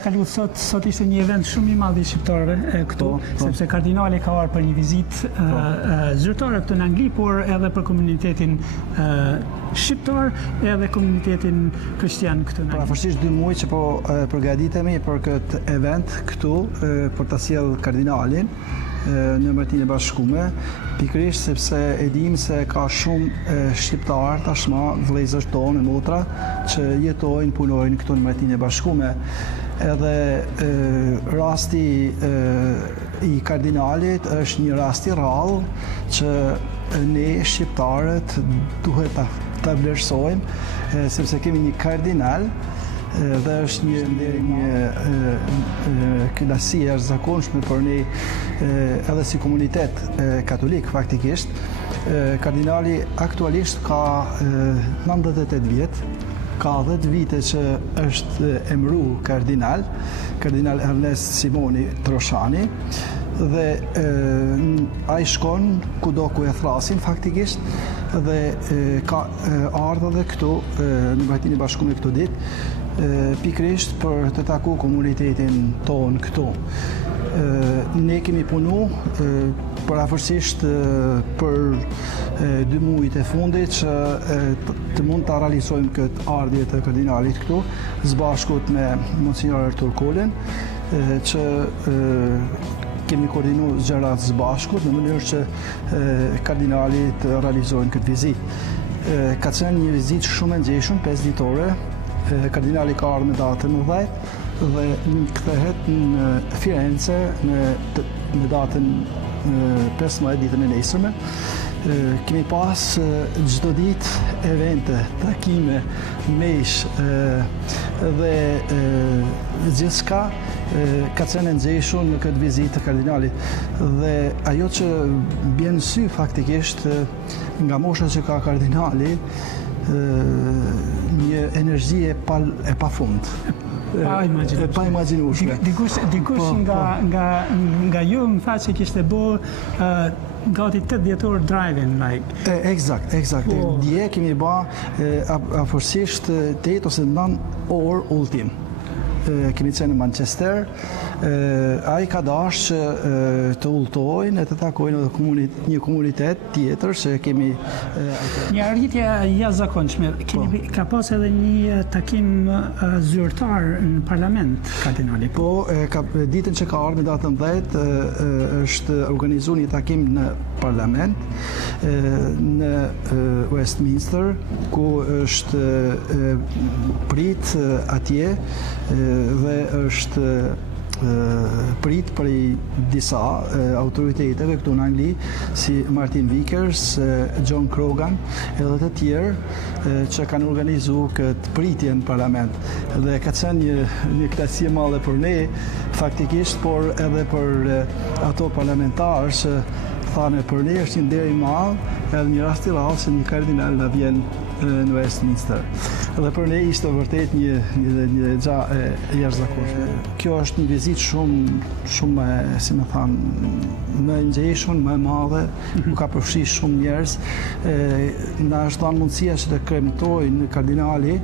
Kalu sot ishte një event shumë i madh i shqiptarëve këtu, sepse kardinali ka ardhur për një vizitë zyrtare këtu në Angli, por edhe për komunitetin shqiptar edhe komunitetin krishtian këtu në Angli. Parafarsisht 2 muaj që po përgatitemi për këtë event këtu për ta sjellë kardinalin në Mbretërinë e Bashkuar, pikërisht sepse e dim se ka shumë shqiptar tashmë, vëllezër tonë, motra, që jetojnë, punojnë këtu në Mbretërinë e Bashkuar. Edhe rasti i kardinalit është një rast i rrallë që ne shqiptarët duhet ta vlerësojmë, sepse kemi një kardinal dhe është një kënaqësi e jashtëzakonshme për ne edhe si komunitet katolik faktikisht. Kardinali aktualisht ka 98 vjet. Ka 10 vite që është emëruar kardinal Ernest Simoni Troshani, dhe ai shkon kudo ku e thrasin faktikisht, dhe ka ardhur edhe këtu në Mbretërinë e Bashkuar këtu ditë, pikërisht për të taku komunitetin ton këtu. Ne kemi punu parafarsisht për 2 muajt e fundit që të mund të realizojmë këtë ardhje të kardinalit këtu, së bashkut me Monsignor Artur Kolin, që kemi koordinuar gjërat së bashkut në mënyrë që kardinalit të realizojnë këtë vizitë. Ka qenë një vizitë shumë e ngjeshur, 5 ditore. Kardinali ka ardhur në datën 10 dhe kthehet në Firenze në datën 15 ditën e nesërme. Kemi pas çdo ditë evente, takime, mesh dhe gjithçka ka qenë nxjeshur në këtë vizitë të kardinalit. Dhe ajo që bjen sy faktikisht nga mosha që ka kardinali, një energji e pafund. Pa imagjinueshme. Dikush nga ju më tha që kishte bërë gati 8 vjetor drive-in, like. Eksakt. Dje kemi bë afërsisht 8 ose 9 orë udhëtim. Kemi qenë në Manchester, ai ka dashur që të udhtojnë e të takojnë edhe një komunitet tjetër që kemi një arritje jashtëzakonshme. Ka pas edhe një takim zyrtar në parlament kardinali. Po, ditën që ka ardhur në datën 10 është organizuar një takim në parlament në Westminster, ku është prit atje dhe është prit për disa autoriteteve këtu në Angli, si Martin Vickers, John Croghan, edhe të tjerë që kanë organizuar këtë pritje në parlament. Dhe ka qenë një kënaqësi e madhe për ne, faktikisht, por edhe për ato parlamentarë që thanë për ne është një nder i madh, edhe një rast i rrallë se një kardinal na vjen në Westminster. Dhe për ne ishte vërtet një gjë e jashtëzakonshme. Kjo është një vizitë shumë si më thanë, më e ngjeshur, më e madhe, ku ka përfshirë shumë njerëz. Na është dhënë mundësia që të kremtojnë kardinali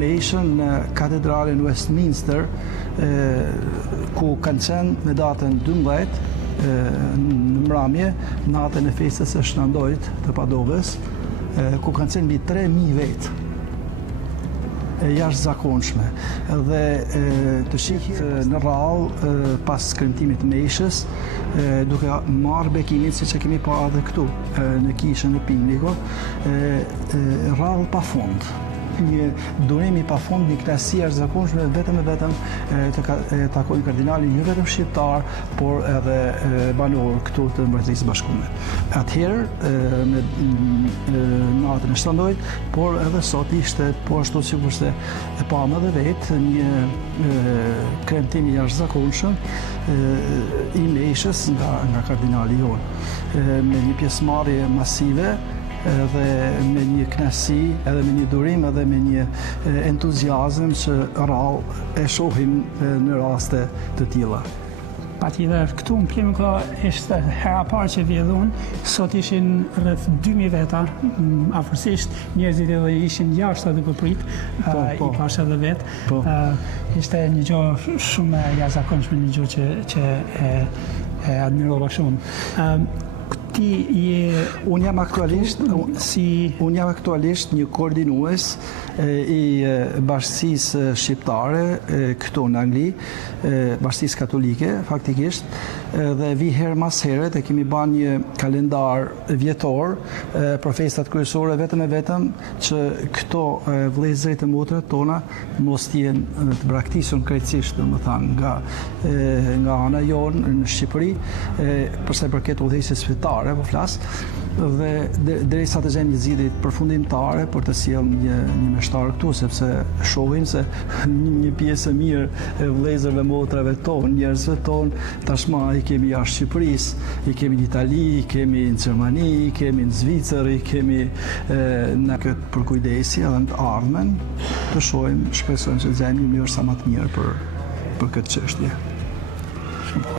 meshën në katedralen Westminster, ku kanë qenë në datën 12 në mramje, natën e festës së Shëndojit të Padovës, ku kanë qenë mbi 3000 vetë jashtëzakonshme. Dhe të shihit në rrallë pas kremtimit të meshës, duke marrë bekimin siç e kemi parë edhe këtu në kishën e Pimlico, rrallë pafund. Një durim i pafund, një kënaqësi jashtëzakonshme vetëm të takojnë kardinalin, jo vetëm shqiptar, por edhe banor këtu të Mbretërisë së Bashkuar. Atëherë në natën e Shëndojit, por edhe sot ishte po ashtu sikurse e pamë edhe vetë një kremtim i jashtëzakonshëm i meshës nga kardinali jonë, me një pjesëmarrje masive, edhe me një kënaqësi, edhe me një durim, edhe me një entuziazëm që rrallë e shohim në raste të tilla. Patjetër, këtu në Plimko ishte hera parë që vjedhun, sot ishin rreth 2000 veta, afërsisht njerëzit edhe ishin jashtë duke prit, i pash edhe vetë. Ishte një gjë shumë e jashtëzakonshme, një gjë që e admirova shumë. Unë jam aktualisht një koordinues i bashkësisë shqiptare këtu në Angli, bashkësisë katolike faktikisht, dhe vi herë mas herët e kemi bën një kalendar vjetor për festat kryesore vetëm që këto vëllezërit e motrat tona mos jenë të braktisur krejtësisht, domethënë nga ana jonë në Shqipëri, për sa i përket udhëheqjes fetare po flas, dhe derisa të gjejmë një zgjidhje përfundimtare për të sjellë një meshtar këtu, sepse shohim se një pjesë e mirë e vëllezërve motrave tonë, njerëzve tonë, tashmë i kemi jashtë Shqipërisë, i kemi në Itali, i kemi në Gjermani, i kemi në Zvicër, i kemi në këtë përkujdesje edhe në të ardhmen, të shohim, shpresojmë që të gjejmë një mënyrë sa më të mirë për këtë çështje.